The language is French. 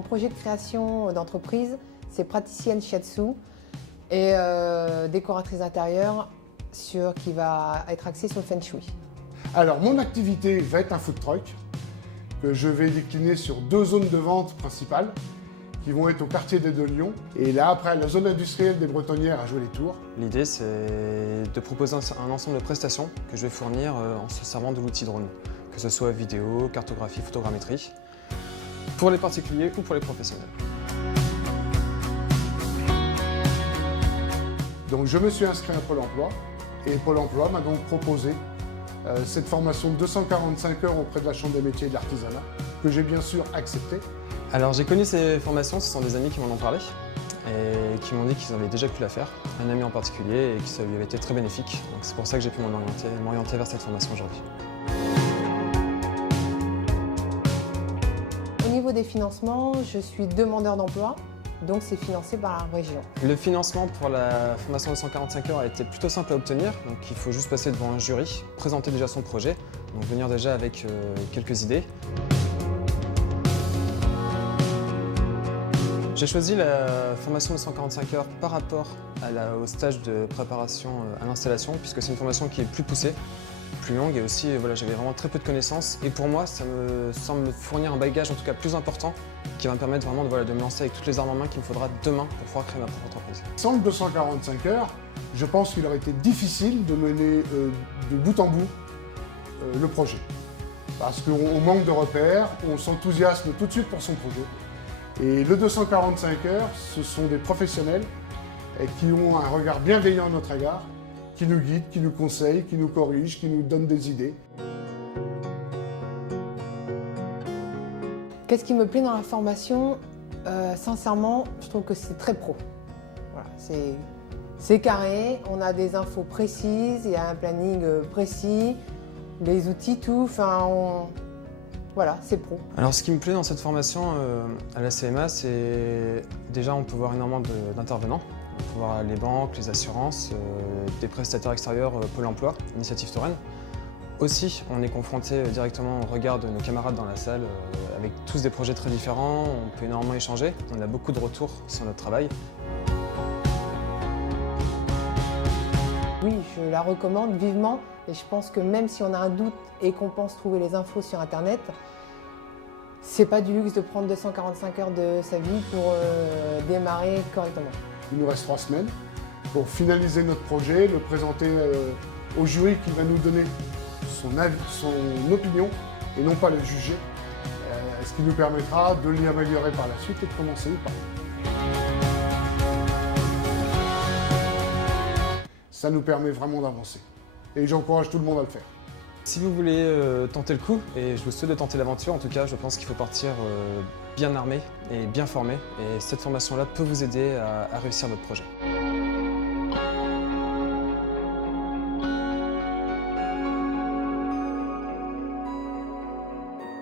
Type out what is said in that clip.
mon projet de création d'entreprise, c'est praticienne shiatsu et décoratrice intérieure qui va être axée sur le feng shui. Alors, mon activité va être un food truck que je vais décliner sur 2 zones de vente principales qui vont être au quartier des Deux Lions. Et là, après, la zone industrielle des Bretonnières à jouer les tours. L'idée, c'est de proposer un ensemble de prestations que je vais fournir en se servant de l'outil drone, que ce soit vidéo, cartographie, photogrammétrie, pour les particuliers ou pour les professionnels. Donc, je me suis inscrit à Pôle emploi et Pôle emploi m'a donc proposé cette formation de 245 heures auprès de la Chambre des métiers et de l'artisanat, que j'ai bien sûr accepté. Alors j'ai connu ces formations, ce sont des amis qui m'en ont parlé et qui m'ont dit qu'ils avaient déjà pu la faire, un ami en particulier, et que ça lui avait été très bénéfique. Donc c'est pour ça que j'ai pu m'orienter vers cette formation aujourd'hui. Au niveau des financements, je suis demandeur d'emploi, donc c'est financé par la région. Le financement pour la formation de 145 heures a été plutôt simple à obtenir, donc il faut juste passer devant un jury, présenter déjà son projet, donc venir déjà avec quelques idées. J'ai choisi la formation de 145 heures par rapport au stage de préparation à l'installation, puisque c'est une formation qui est plus poussée, plus longue, et aussi j'avais vraiment très peu de connaissances. Et pour moi, ça me semble fournir un bagage en tout cas plus important qui va me permettre vraiment de me lancer avec toutes les armes en main qu'il me faudra demain pour pouvoir créer ma propre entreprise. Sans le 245 heures, je pense qu'il aurait été difficile de mener de bout en bout le projet. Parce qu'on manque de repères, on s'enthousiasme tout de suite pour son projet. Et le 245 heures, ce sont des professionnels qui ont un regard bienveillant à notre égard, qui nous guident, qui nous conseillent, qui nous corrigent, qui nous donnent des idées. Qu'est-ce qui me plaît dans la formation? Sincèrement, je trouve que c'est très pro. Voilà, c'est carré, on a des infos précises, il y a un planning précis, les outils, tout, voilà, c'est pro. Alors ce qui me plaît dans cette formation à la CMA, c'est déjà on peut voir énormément d'intervenants. On peut voir les banques, les assurances, des prestataires extérieurs, Pôle emploi, Initiative Touraine. Aussi, on est confronté directement au regard de nos camarades dans la salle, avec tous des projets très différents, on peut énormément échanger, on a beaucoup de retours sur notre travail. Oui, je la recommande vivement et je pense que même si on a un doute et qu'on pense trouver les infos sur Internet, c'est pas du luxe de prendre 245 heures de sa vie pour démarrer correctement. Il nous reste 3 semaines pour finaliser notre projet, le présenter au jury qui va nous donner son avis, son opinion et non pas le juger, ce qui nous permettra de l'y améliorer par la suite et de commencer par ça nous permet vraiment d'avancer. Et j'encourage tout le monde à le faire. Si vous voulez tenter le coup, et je vous souhaite de tenter l'aventure, en tout cas, je pense qu'il faut partir bien armé et bien formé. Et cette formation-là peut vous aider à réussir votre projet.